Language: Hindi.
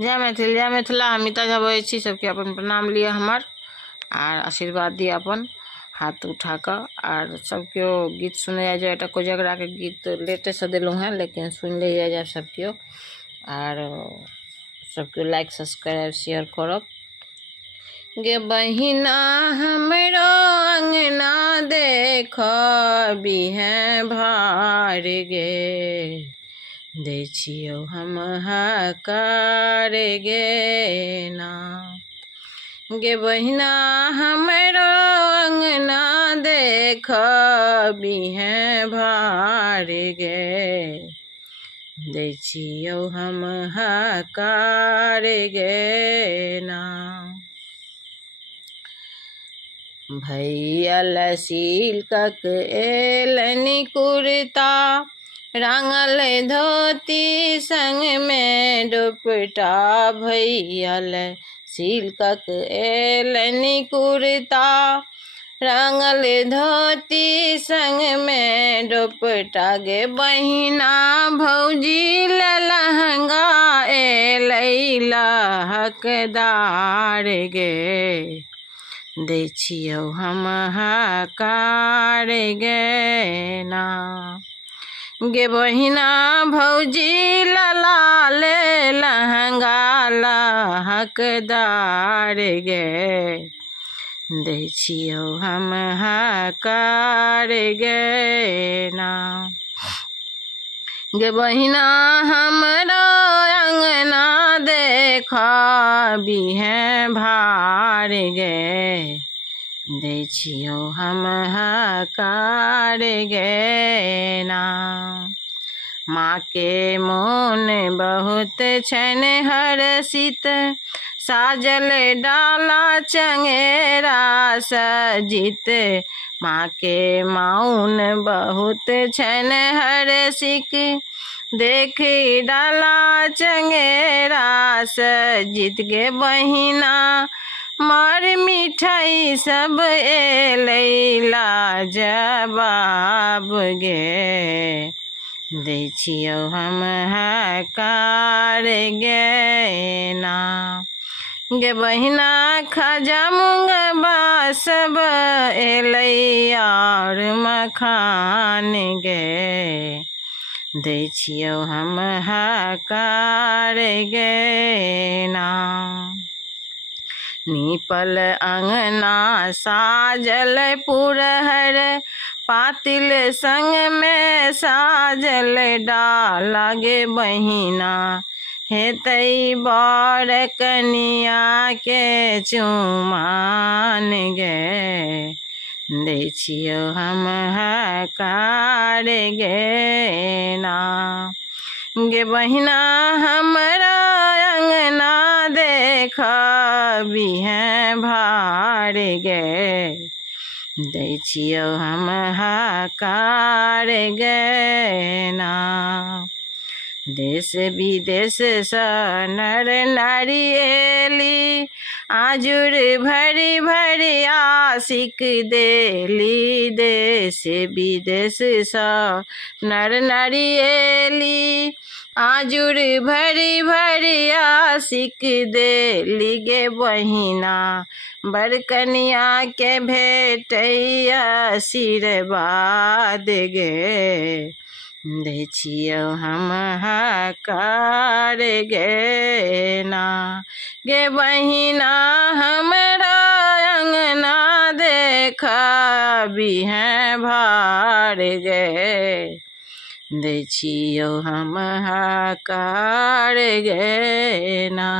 जय मैथिल जय मिथिला। अमिता झा बजै छी। सबके अपन प्रणाम लिया हमार आर आशीर्वाद दिया अपन हाथ उठा कर। और सबके गीत सुने जाए एक कोजगरा के गीत लेटे से दिलूँ हैं, लेकिन सुन ले जाए सबके। और सबके लाइक सब्सक्राइब शेयर करब। गे बहिना हमरो अंगना देख बिहें भार गे, दै छियौ हम हकार गे ना। गे बहिना हमरो अंगना देख बिहें भार गे, दै छियौ हम हकार गे ना। भैया सिल्कक एलनि कुर्ता, रांगल धोती संग में दुपट्टा। भैया सिल्कक एलनि कुर्ता, रांगल धोती संग में दुपट्टा। गे बहिना भौजी लहंगा एलैला हकदार गे, दै छियौ हम हकार गे ना। गे बहिना भौजी लाल लहंगा हकदार गे, दै छियौ हम हकार गे ना। गे बहिना हमरो अंगना देख बिहें भार गे, दै छियौ हम हकार गे ना। माँ के मोन बहुत छन हर्षित, साजल डाला चंगेरा सजित। माँ के मौन बहुत छन हर्षित, देख डाला चंगेरा सजित। गे बहिना मार मिठाई सब एलैला जवाब गे, दै छियौ हम हकार गे ना। गे बहिना खाजा मुंगबा सब एलै और मखान गे, दै छियौ हम हकार गे ना। नीपल अंगना साजल पुरहर, पातिल संग में साजल डाला। गे बहिना हेतै बर कनिया के चुमान गे, दै छियौ हम हकार गे ना। गे बहिना हमरा अंगना देख बिहें भार गे, दै छियौ हम हकार गे ना। देश विदेश सँ नर नारी एली, आजुर भरी भरी आशिक देली। देश विदेश सँ नर नारी एली, आजुर भरी भरी आशिक देली। गे बहिना बड़ कनिया के भेटै आशीर्वाद गे, दै छियौ हम हकार गे ना। गे बहिना हमरा अंगना देख बिहें भार गे, दै छियौ हम हकार गे ना।